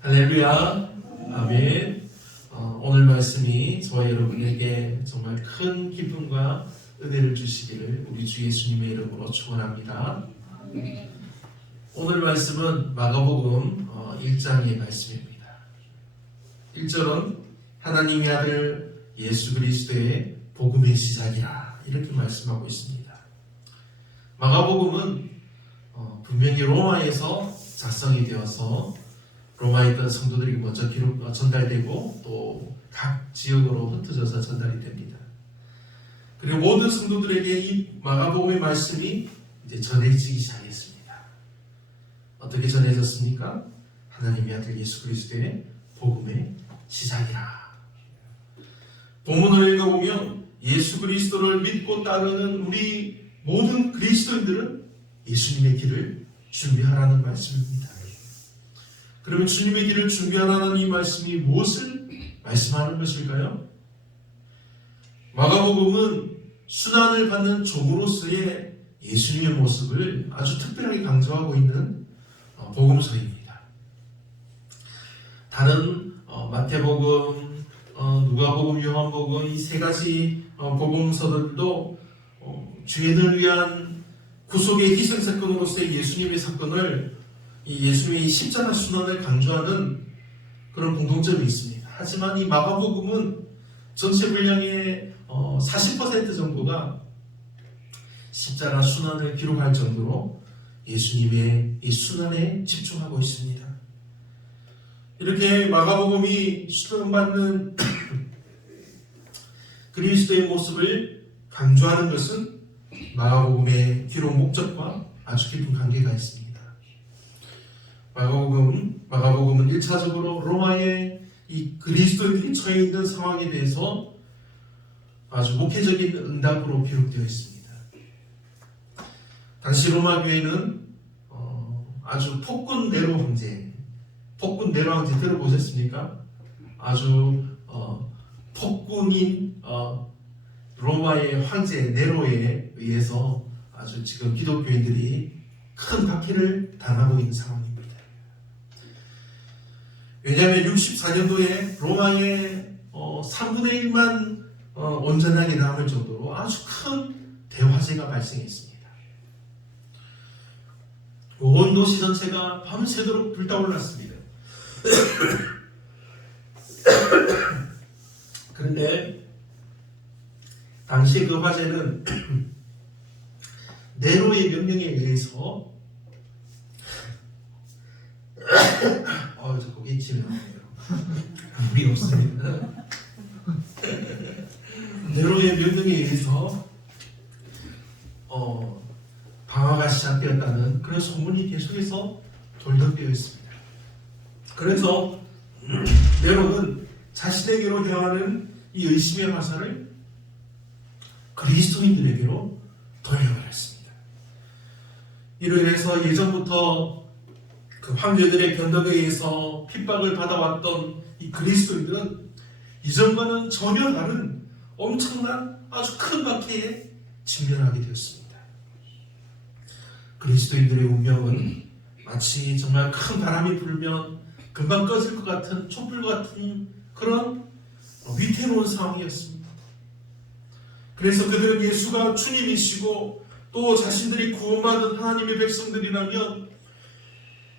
할렐루야, 아멘. 오늘 말씀이 저와 여러분에게 정말 큰 기쁨과 은혜를 주시기를 우리 주 예수님의 이름으로 축원합니다. 오늘 말씀은 마가복음 1장의 말씀입니다. 1절은 하나님의 아들 예수 그리스도의 복음의 시작이라 이렇게 말씀하고 있습니다. 마가복음은 분명히 로마에서 작성이 되어서 로마에 있던 성도들에게 먼저 전달되고 또 각 지역으로 흩어져서 전달이 됩니다. 그리고 모든 성도들에게 이 마가복음의 말씀이 이제 전해지기 시작했습니다. 어떻게 전해졌습니까? 하나님의 아들 예수 그리스도의 복음의 시작이라. 본문을 읽어보면 예수 그리스도를 믿고 따르는 우리 모든 그리스도인들은 예수님의 길을 준비하라는 말씀입니다. 그러면 주님의 길을 준비하라는 이 말씀이 무엇을 말씀하는 것일까요? 마가복음은 순환을 받는 종으로서의 예수님의 모습을 아주 특별하게 강조하고 있는 복음서입니다. 다른 마태복음, 누가복음, 요한복음 이 세 가지 복음서들도 죄인을 위한 구속의 희생사건으로서의 예수님의 사건을 이 예수님의 십자가 순환을 강조하는 그런 공통점이 있습니다. 하지만 이 마가복음은 전체 분량의 40% 정도가 십자가 순환을 기록할 정도로 예수님의 이 순환에 집중하고 있습니다. 이렇게 마가복음이 수련받는 그리스도의 모습을 강조하는 것은 마가복음의 기록 목적과 아주 깊은 관계가 있습니다. 마가복음은 1차적으로 로마의 이 그리스도인들이 처해 있는 상황에 대해서 아주 목회적인 응답으로 기록되어 있습니다. 당시 로마 교회는 아주 폭군 네로 황제 들어보셨습니까? 아주 폭군인 로마의 황제 네로에 의해서 아주 지금 기독교인들이 큰 박해를 당하고 있는 상황입니다. 왜냐하면 64년도에 로마의 3분의 1만 온전하게 남을 정도로 아주 큰 대화재가 발생했습니다. 온 도시 전체가 밤새도록 불타올랐습니다. 그런데 당시 그 화재는 네로의 명령에 의해서 저 거기 치네요. 우리 없습니다. 네로의 명령에 의해서 방화가 시작되었다는 그런 소문이 계속해서 돌격되어 있습니다. 그래서 네로는 자신에게로 향하는 이 의심의 화살을 그리스도인들에게로 돌려버렸습니다. 이로 인해서 예전부터 그 황제들의 변덕에 의해서 핍박을 받아왔던 이 그리스도인들은 이전과는 전혀 다른 엄청난 아주 큰 박해에 직면하게 되었습니다. 그리스도인들의 운명은 마치 정말 큰 바람이 불면 금방 꺼질 것 같은 촛불 같은 그런 위태로운 상황이었습니다. 그래서 그들은 예수가 주님이시고 또 자신들이 구원받은 하나님의 백성들이라면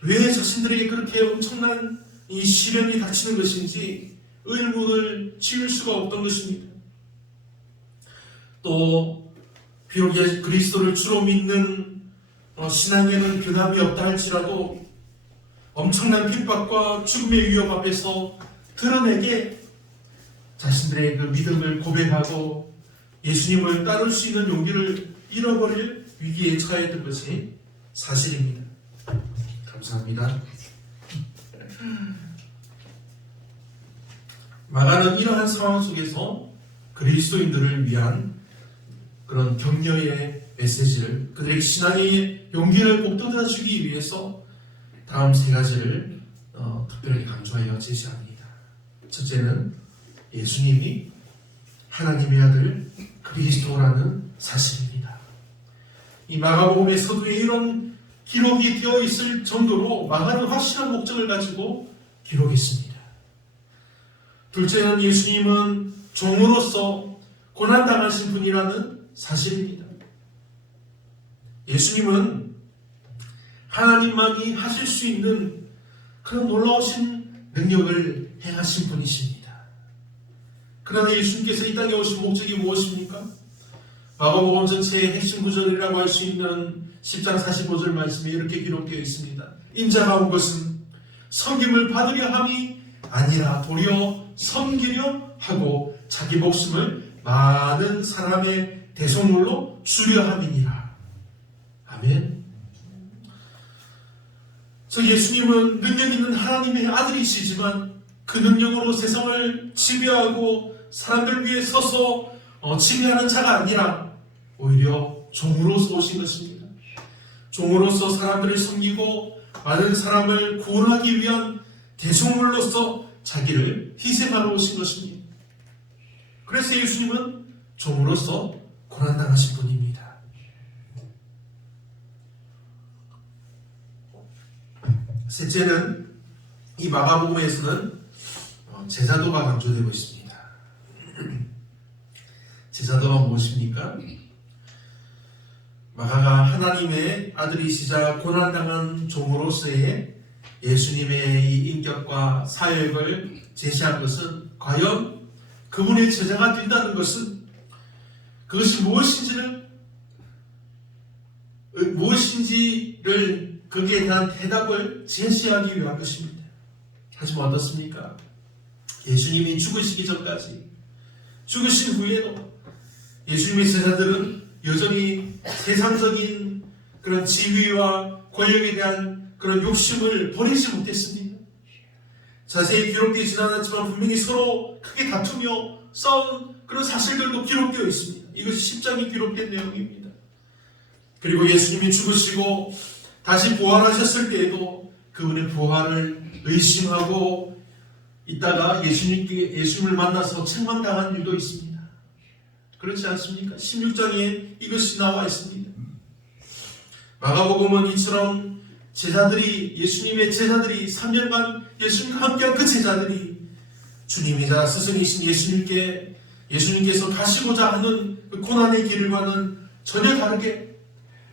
왜 자신들에게 그렇게 엄청난 이 시련이 닥치는 것인지 의문을 지을 수가 없던 것입니다. 또 비록 그리스도를 주로 믿는 신앙에는 변함이 없다 할지라도 엄청난 핍박과 죽음의 위협 앞에서 드러내게 자신들의 그 믿음을 고백하고 예수님을 따를 수 있는 용기를 잃어버릴 위기에 처했던 것이 사실입니다. 감사합니다. 마가는 이러한 상황 속에서 그리스도인들을 위한 그런 격려의 메시지를 그들의 신앙의 용기를 북돋아주기 위해서 다음 세 가지를 특별히 강조하여 제시합니다. 첫째는 예수님이 하나님의 아들 그리스도라는 사실입니다. 이 마가복음의 서두에 이런 기록이 되어 있을 정도로 마가는 확실한 목적을 가지고 기록했습니다. 둘째는 예수님은 종으로서 고난당하신 분이라는 사실입니다. 예수님은 하나님만이 하실 수 있는 그런 놀라우신 능력을 행하신 분이십니다. 그러나 예수님께서 이 땅에 오신 목적이 무엇입니까? 마가복음 전체의 핵심 구절이라고 할 수 있는 10장 45절 말씀에 이렇게 기록되어 있습니다. 인자가 온 것은 섬김을 받으려 함이 아니라 도리어 섬기려 하고 자기 목숨을 많은 사람의 대속물로 주려 함이니라. 아멘. 저 예수님은 능력 있는 하나님의 아들이시지만 그 능력으로 세상을 지배하고 사람들 위해 서서 지배하는 자가 아니라 오히려 종으로서 오신 것입니다. 종으로서 사람들을 섬기고 많은 사람을 구원하기 위한 대속물로서 자기를 희생하러 오신 것입니다. 그래서 예수님은 종으로서 고난당하신 분입니다. 셋째는 이 마가복음에서는 제사도가 강조되고 있습니다. 제사도가 무엇입니까? 마가가 하나님의 아들이시자 고난당한 종으로서의 예수님의 이 인격과 사역을 제시한 것은 과연 그분의 제자가 된다는 것은 그것이 무엇인지를 거기에 대한 대답을 제시하기 위한 것입니다. 하지만 어떻습니까? 예수님이 죽으시기 전까지, 죽으신 후에도 예수님의 제자들은 여전히 세상적인 그런 지위와 권력에 대한 그런 욕심을 버리지 못했습니다. 자세히 기록되지 않았지만 분명히 서로 크게 다투며 싸운 그런 사실들도 기록되어 있습니다. 이것이 10장에 기록된 내용입니다. 그리고 예수님이 죽으시고 다시 부활하셨을 때에도 그분의 부활을 의심하고 있다가 예수님을 만나서 책망당한 일도 있습니다. 그렇지 않습니까? 16장에 이것이 나와 있습니다. 마가복음은 이처럼 예수님의 제자들이 3년간 예수님과 함께한 그 제자들이 주님이자 스승이신 예수님께서 가시고자 하는 그 고난의 길과는 전혀 다르게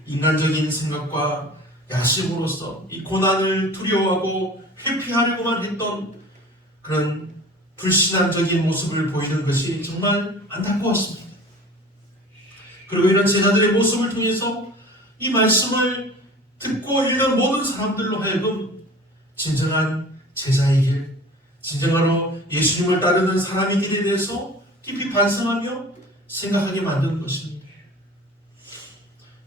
인간적인 생각과 야심으로서 이 고난을 두려워하고 회피하려고만 했던 그런 불신앙적인 모습을 보이는 것이 정말 안타까웠습니다. 그리고 이런 제자들의 모습을 통해서 이 말씀을 듣고 읽는 모든 사람들로 하여금 진정한 제자의 길, 진정으로 예수님을 따르는 사람의 길에 대해서 깊이 반성하며 생각하게 만드는 것입니다.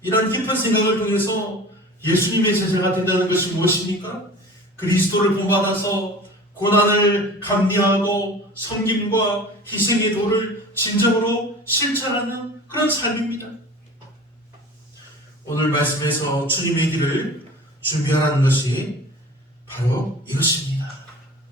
이러한 깊은 생각을 통해서 예수님의 제자가 된다는 것이 무엇입니까? 그리스도를 본받아서 고난을 감내하고 섬김과 희생의 도를 진정으로 실천하는 그런 삶입니다. 오늘 말씀에서 주님의 길을 준비하라는 것이 바로 이것입니다.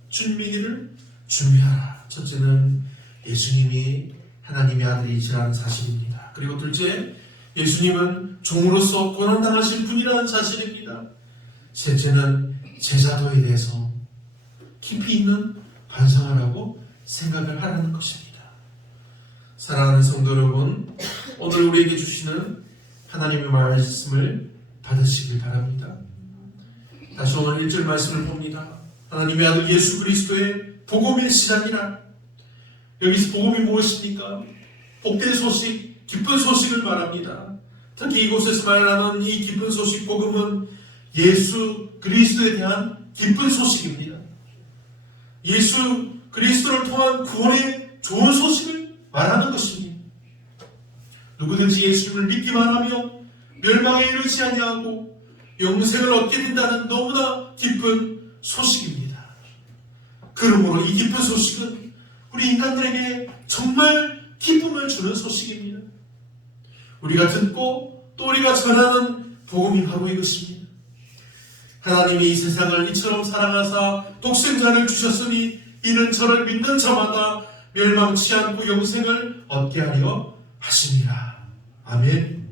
주님의 길을 준비하라. 첫째는 예수님이 하나님의 아들이시라는 사실입니다. 그리고 둘째, 예수님은 종으로서 고난당하신 분이라는 사실입니다. 셋째는 제자도에 대해서 깊이 있는 반성을 하고 생각을 하라는 것입니다. 사랑하는 성도 여러분, 오늘 우리에게 주시는 하나님의 말씀을 받으시길 바랍니다. 다시 오늘 1절 말씀을 봅니다. 하나님의 아들 예수 그리스도의 복음의 시작이라. 여기서 복음이 무엇입니까? 복된 소식, 기쁜 소식을 말합니다. 특히 이곳에서 말하는 이 기쁜 소식, 복음은 예수 그리스도에 대한 기쁜 소식입니다. 예수 그리스도를 통한 구원의 좋은 소식을 말하는 것입니다. 누구든지 예수님을 믿기만 하며 멸망에 이르지 아니하고 영생을 얻게 된다는 너무나 기쁜 소식입니다. 그러므로 이 기쁜 소식은 우리 인간들에게 정말 기쁨을 주는 소식입니다. 우리가 듣고 또 우리가 전하는 복음이 바로 이것입니다. 하나님이 이 세상을 이처럼 사랑하사 독생자를 주셨으니 이는 저를 믿는 자마다 멸망치 않고 영생을 얻게 하려 하십니다. 아멘.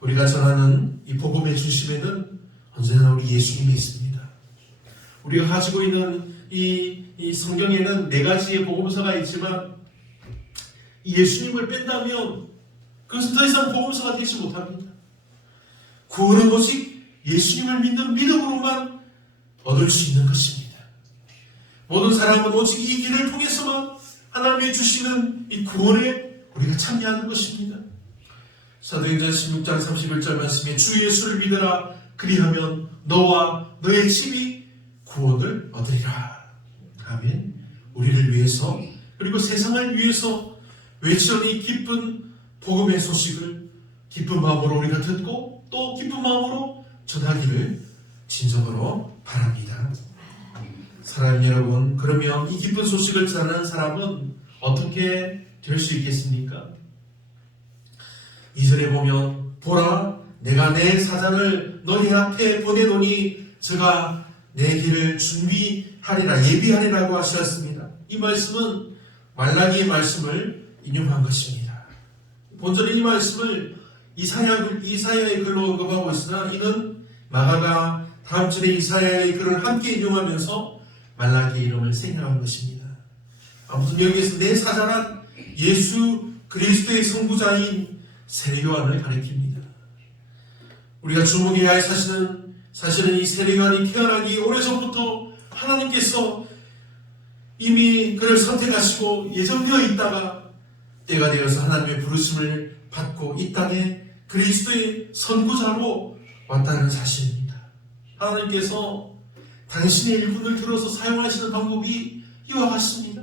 우리가 전하는 이 복음의 중심에는 언제나 우리 예수님이 있습니다. 우리가 가지고 있는 이 성경에는 4가지의 복음서가 있지만 예수님을 뺀다면 그것은 더 이상 복음서가 되지 못합니다. 구원은 오직 예수님을 믿는 믿음으로만 얻을 수 있는 것입니다. 모든 사람은 오직 이 길을 통해서만 하나님이 주시는 이 구원에 우리가 참여하는 것입니다. 사도행전 16장 31절 말씀에 주 예수를 믿으라 그리하면 너와 너의 집이 구원을 얻으리라. 아멘. 우리를 위해서 그리고 세상을 위해서 외치는 이 기쁜 복음의 소식을 기쁜 마음으로 우리가 듣고 또 기쁜 마음으로 전하기를 진정으로 바랍니다. 사랑하는 여러분, 그러면 이 기쁜 소식을 전하는 사람은 어떻게 될 수 있겠습니까? 2절에 보면 보라 내가 내 사자를 너희 앞에 보내노니 저가 내 길을 준비하리라 예비하리라고 하셨습니다. 이 말씀은 말라기의 말씀을 인용한 것입니다. 본절은 이 말씀을 이사야의 글로 언급하고 있으나 이는 마가가 다음 절에 이사야의 글을 함께 인용하면서 말라기의 이름을 생략한 것입니다. 아무튼 여기에서 내 사자란 예수 그리스도의 선구자인 세례 요한을 가리킵니다. 우리가 주목해야 할 사실은 이 세례 요한이 태어나기 오래전부터 하나님께서 이미 그를 선택하시고 예정되어 있다가 때가 되어서 하나님의 부르심을 받고 이 땅에 그리스도의 선구자로 왔다는 사실입니다. 하나님께서 당신의 일꾼을 들어서 사용하시는 방법이 이와 같습니다.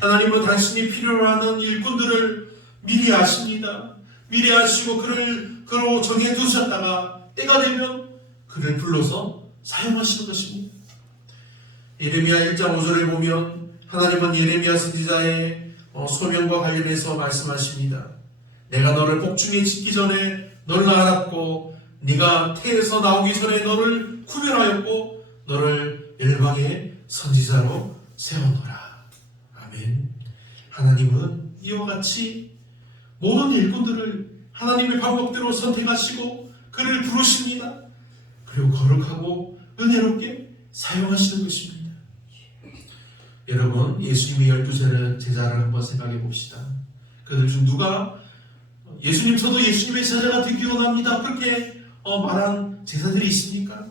하나님은 당신이 필요로 하는 일꾼들을 미리 아십니다. 미리 아시고 그로 정해두셨다가 때가 되면 그를 불러서 사용하시는 것입니다. 예레미야 1장 5절을 보면 하나님은 예레미야 선지자의 소명과 관련해서 말씀하십니다. 내가 너를 복중에 짓기 전에 너를 알았고 네가 태에서 나오기 전에 너를 구별하였고 너를 열방의 선지자로 세워놓으라. 아멘. 하나님은 이와 같이 모든 일꾼들을 하나님의 방법대로 선택하시고 그를 부르십니다. 그리고 거룩하고 은혜롭게 사용하시는 것입니다. 여러분, 예수님의 12 제자를 한번 생각해 봅시다. 그들 중 누가 저도 예수님의 제자가 되기 원합니다 그렇게 말한 제자들이 있습니까?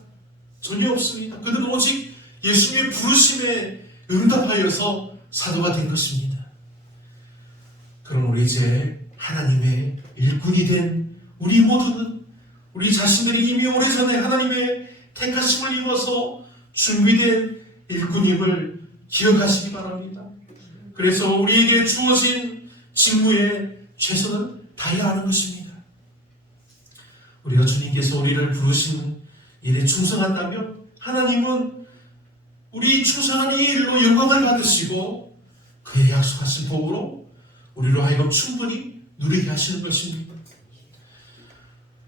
전혀 없습니다. 그들은 오직 예수님의 부르심에 응답하여서 사도가 된 것입니다. 그럼 우리 이제 하나님의 일꾼이 된 우리 모두는 우리 자신들이 이미 오래전에 하나님의 택하심을 입어서 준비된 일꾼임을 기억하시기 바랍니다. 그래서 우리에게 주어진 직무에 최선을 다해야 하는 것입니다. 우리가 주님께서 우리를 부르신 일에 충성한다면 하나님은 우리 충성한 이 일로 영광을 받으시고 그의 약속하신 복으로 우리로 하여금 충분히 누리게 하시는 것입니다.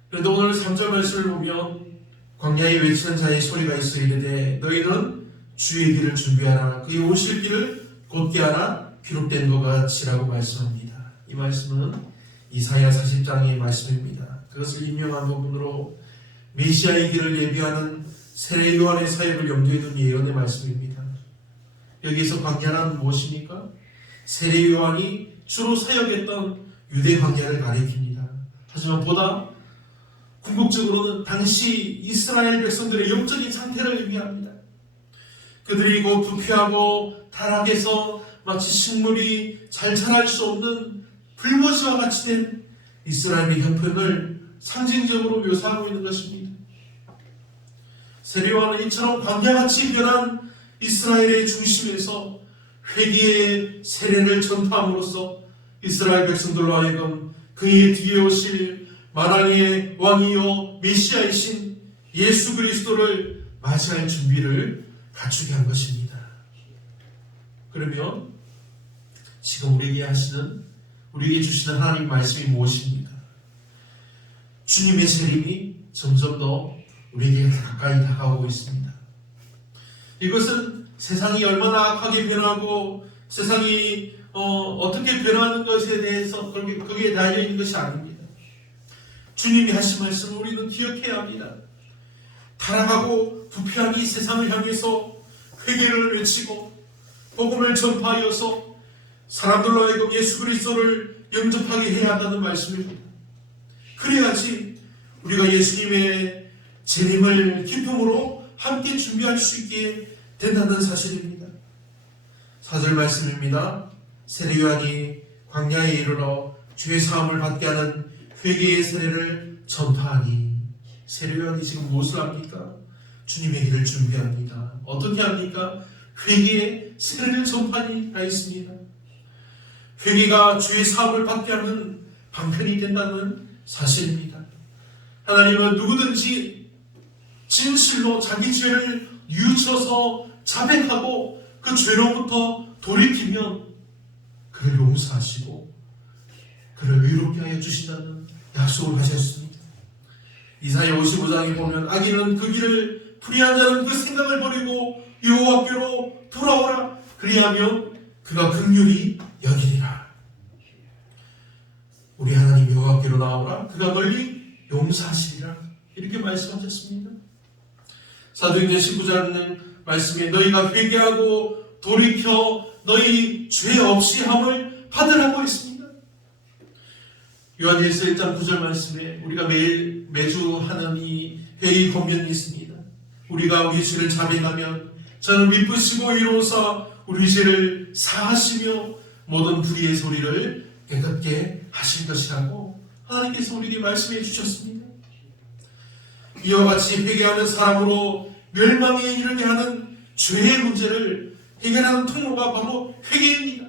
그런데 오늘 3절 말씀을 보면 광야에 외치는 자의 소리가 있어 이르되 너희는 주의 길을 준비하라 그의 오실 길을 곧게 하라 기록된 것 같이라고 말씀합니다. 이 말씀은 이사야 40장의 말씀입니다. 그것을 인용한 부분으로 메시아의 길을 예비하는 세례 요한의 사역을 염두에 둔 예언의 말씀입니다. 여기에서 광야란 무엇입니까? 세례 요한이 주로 사역했던 유대 광야를 가리킵니다. 하지만 보다 궁극적으로는 당시 이스라엘 백성들의 영적인 상태를 의미합니다. 그들이 곧 부패하고 타락해서 마치 식물이 잘 자랄 수 없는 불모지와 같이 된 이스라엘의 형편을 상징적으로 묘사하고 있는 것입니다. 세례 요한은 이처럼 광야같이 변한 이스라엘의 중심에서 회개의 세례를 전파함으로써 이스라엘 백성들로 하여금 그의 뒤에 오실 만왕의 왕이요 메시아이신 예수 그리스도를 맞이할 준비를 갖추게 한 것입니다. 그러면 지금 우리에게 주시는 하나님 말씀이 무엇입니까? 주님의 재림이 점점 더 우리에게 가까이 다가오고 있습니다. 이것은 세상이 얼마나 악하게 변하고 세상이 어떻게 변하는 것에 대해서 그게 달려있는 것이 아닙니다. 주님이 하신 말씀을 우리는 기억해야 합니다. 타락하고 부패한 이 세상을 향해서 회개를 외치고 복음을 전파하여서 사람들로 하여금 예수 그리스도를 영접하게 해야 한다는 말씀입니다. 그래야지 우리가 예수님의 재림을 기쁨으로 함께 준비할 수 있게 된다는 사실입니다. 4절 말씀입니다. 세례 요한이 광야에 이르러 죄 사함을 받게 하는 회개의 세례를 전파하니, 세례 요한이 지금 무엇을 합니까? 주님의 길을 준비합니다. 어떻게 합니까? 회개의 세례를 전파하니 하였습니다. 회개가 죄 사함을 받게 하는 방편이 된다는 사실입니다. 하나님은 누구든지 진실로 자기 죄를 뉘우쳐서 자백하고 그 죄로부터 돌이키면 그를 용서하시고 그를 의롭게 하여 주신다는 약속을 하셨습니다. 이사야 55장에 보면 악인은 그 길을, 불의한 자는 그 생각을 버리고 여호와께로 돌아오라, 그리하면 그가 긍휼히 여기리라. 우리 하나님 여호와께로 나오라, 그가 널리 용서하시리라, 이렇게 말씀하셨습니다. 사도행전 19장 말씀에 너희가 회개하고 돌이켜 너희 죄 없이 함을 받으라고 했습니다. 요한일서 1장 9절 말씀에 우리가 매주 하는 이 회의 권면이 있습니다. 우리가 우리 죄를 자백하면 저는 미쁘시고 이로사 우리 죄를 사하시며 모든 불의의 소리를 깨끗게 하실 것이라고 하나님께서 우리에게 말씀해 주셨습니다. 이와 같이 회개하는 사람으로 멸망에 이르게 하는 죄의 문제를 해결하는 통로가 바로 회개입니다.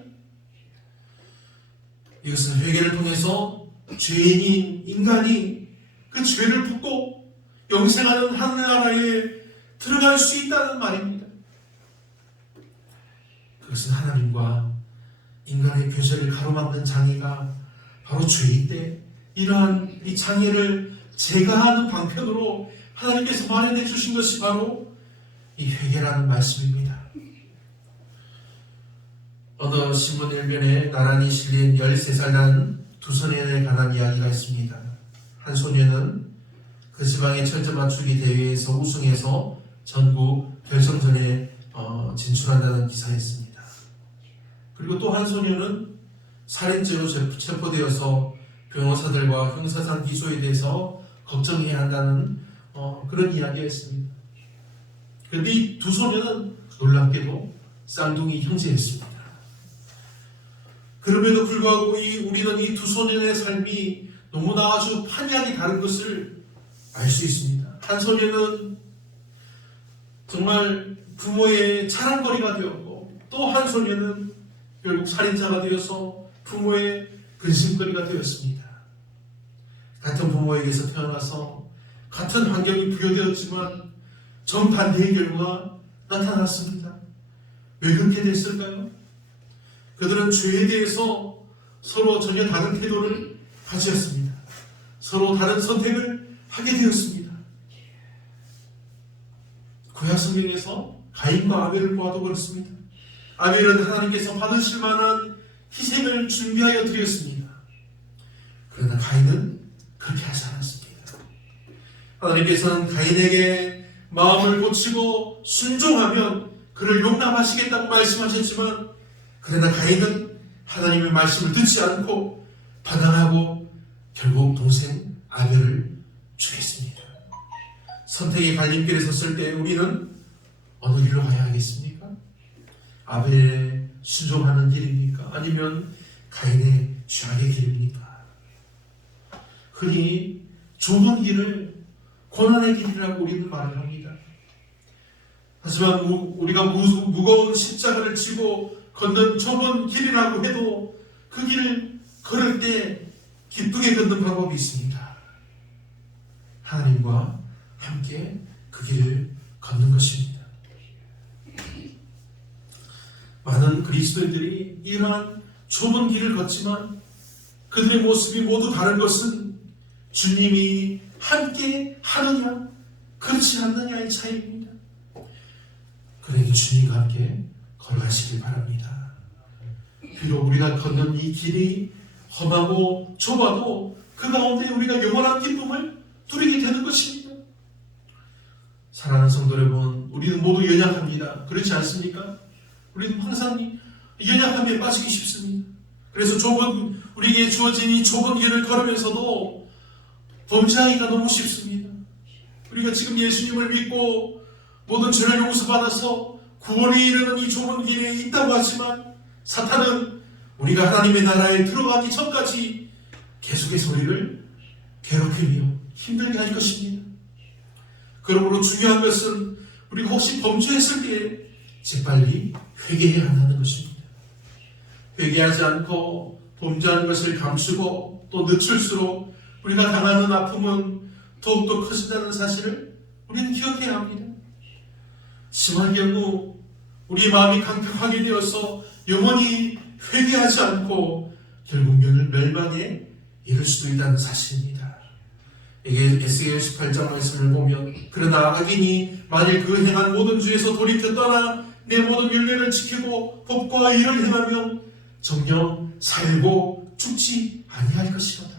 이것은 회개를 통해서 죄인인 인간이 그 죄를 붓고 영생하는 하늘나라에 들어갈 수 있다는 말입니다. 그것은 하나님과 인간의 교제를 가로막는 장애가 바로 죄인데, 이러한 이 장애를 제거하는 방편으로 하나님께서 마련해 주신 것이 바로 이 회개라는 말씀입니다. 어느 신문 일면에 나란히 실린 13살 난 두 소년에 관한 이야기가 있습니다. 한 소년은 그 지방의 철저 맞추기 대회에서 우승해서 전국 결승전에 진출한다는 기사였습니다. 그리고 또 한 소년은 살인죄로 체포되어서 변호사들과 형사상 기소에 대해서 걱정해야 한다는 그런 이야기였습니다. 그런데 이 두 소년은 놀랍게도 쌍둥이 형제였습니다. 그럼에도 불구하고 우리는 이 두 소년의 삶이 너무나 아주 판이하게 다른 것을 알 수 있습니다. 한 소년은 정말 부모의 자랑거리가 되었고, 또 한 소년은 결국 살인자가 되어서 부모의 근심거리가 되었습니다. 같은 부모에게서 태어나서 같은 환경이 부여되었지만 정반대의 결과가 나타났습니다. 왜 그렇게 됐을까요? 그들은 죄에 대해서 서로 전혀 다른 태도를 가지었습니다. 서로 다른 선택을 하게 되었습니다. 구약 성경에서 가인과 아벨을 보아도 그렇습니다. 아벨은 하나님께서 받으실 만한 희생을 준비하여 드렸습니다. 그러나 가인은 그렇게 하지 않았습니다. 하나님께서는 가인에게 마음을 고치고 순종하면 그를 용납하시겠다고 말씀하셨지만, 그러나 가인은 하나님의 말씀을 듣지 않고 반항하고 결국 동생 아벨을 죽였습니다. 선택의 갈림길에 섰을 때 우리는 어느 길로 가야 하겠습니까? 아벨에 순종하는 길입니까? 아니면 가인의 죄악의 길입니까? 흔히 좁은 길을 고난의 길이라고 우리는 말을 합니다. 하지만 우리가 무거운 십자가를 지고 걷는 좁은 길이라고 해도 그 길을 걸을 때 기쁘게 걷는 방법이 있습니다. 하나님과 함께 그 길을 걷는 것입니다. 많은 그리스도인들이 이러한 좁은 길을 걷지만 그들의 모습이 모두 다른 것은 주님이 함께 하느냐 그렇지 않느냐의 차이입니다. 그러니 주님과 함께 걸어가시길 바랍니다. 비록 우리가 걷는 이 길이 험하고 좁아도 그 가운데 우리가 영원한 기쁨을 누리게 되는 것입니다. 사랑하는 사랑하는 성도 여러분, 우리는 모두 연약합니다. 그렇지 않습니까? 우리는 항상 연약함에 빠지기 쉽습니다. 그래서 우리에게 주어진 이 좁은 길을 걸으면서도 범죄하기가 너무 쉽습니다. 우리가 지금 예수님을 믿고 모든 죄를 용서받아서 구원에 이르는 이 좁은 길에 있다고 하지만 사탄은 우리가 하나님의 나라에 들어가기 전까지 계속해서 우리를 괴롭히며 힘들게 할 것입니다. 그러므로 중요한 것은 우리가 혹시 범죄했을 때에 재빨리 회개해야 한다는 것입니다. 회개하지 않고 범죄한 것을 감추고 또 늦출수록 우리가 당하는 아픔은 더욱더 커진다는 사실을 우리는 기억해야 합니다. 심할 경우 우리 마음이 강팍하게 되어서 영원히 회개하지 않고 결국 멸망에 이를 수도 있다는 사실입니다. 이게 에스겔 18장 말씀을 보면 그러나 악인이 만일 그 행한 모든 죄에서 돌이켜 떠나 내 모든 율례를 지키고 법과 의를 행하면 정녕 살고 죽지 아니할 것이로다.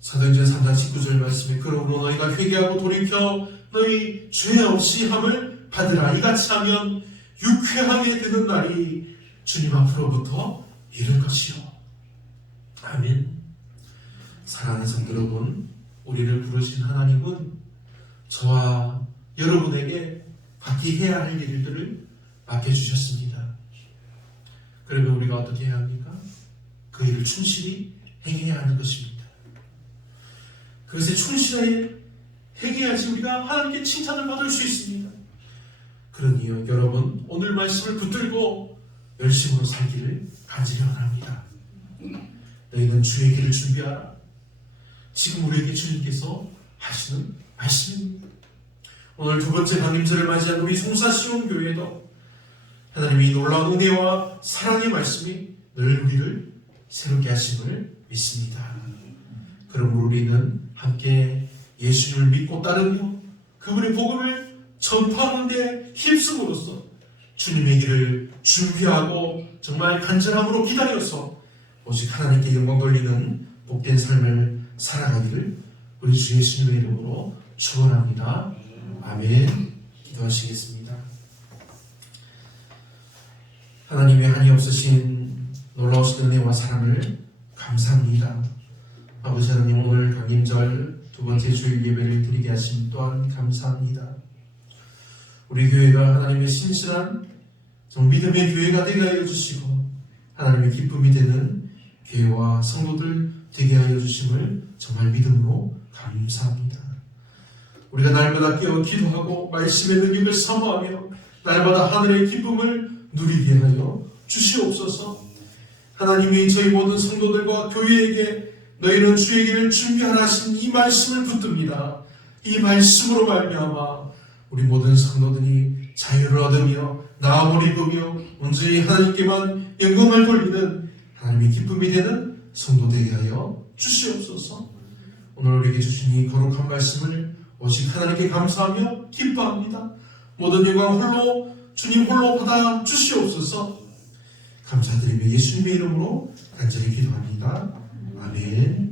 사도행전 3장 19절 말씀에 그러므로 너희가 회개하고 돌이켜 너희 죄 없이 함을 받으라. 이같이 하면 유쾌하게 되는 날이 주님 앞으로부터 이를 것이요. 아멘. 사랑하는 성도 여러분, 우리를 부르신 하나님은 저와 여러분에게 받기 해야 할 일들을 맡겨주셨습니다. 그러면 우리가 어떻게 해야 합니까? 그 일을 충실히 행해야 하는 것입니다. 그것에 충실하게 행해야지 우리가 하나님께 칭찬을 받을 수 있습니다. 그러니요 여러분, 오늘 말씀을 붙들고 열심으로 살기를 간절히 원합니다. 너희는 주의 길을 준비하라. 지금 우리에게 주님께서 하시는 말씀입니다. 오늘 두 번째 강림절을 맞이한 우리 송사시온교회도 하나님이 놀라운 은혜와 사랑의 말씀이 늘 우리를 새롭게 하심을 믿습니다. 그러므로 우리는 함께 예수님을 믿고 따르며 그분의 복음을 전파하는 데 힘쓰므로써 주님의 길을 준비하고 정말 간절함으로 기다려서 오직 하나님께 영광 돌리는 복된 삶을 살아가기를 우리 주 예수님의 이름으로 축원합니다. 아멘. 기도하시겠습니다. 하나님의 한이 없으신 놀라우신 은혜와 사랑을 감사합니다. 아버지 하나님, 오늘 강림절 두 번째 주일 예배를 드리게 하심 또한 감사합니다. 우리 교회가 하나님의 신실한 믿음의 교회가 되게 하여 주시고 하나님의 기쁨이 되는 교회와 성도들 되게 하여 주심을 정말 믿음으로 감사합니다. 우리가 날마다 깨어 기도하고 말씀의 능력을 사모하며 날마다 하늘의 기쁨을 누리게 하여 주시옵소서. 하나님이 저희 모든 성도들과 교회에게 너희는 주의 길을 준비하라 하신 이 말씀을 붙듭니다. 이 말씀으로 말미암아 우리 모든 성도들이 자유를 얻으며 나음을 입으며 온전히 하나님께만 영광을 돌리는 하나님의 기쁨이 되는 성도 되게 하여 주시옵소서. 오늘 우리에게 주신 이 거룩한 말씀을 오직 하나님께 감사하며 기뻐합니다. 모든 영광 홀로 주님 홀로 받아 주시옵소서. 감사드리며 예수님의 이름으로 간절히 기도합니다. 아멘.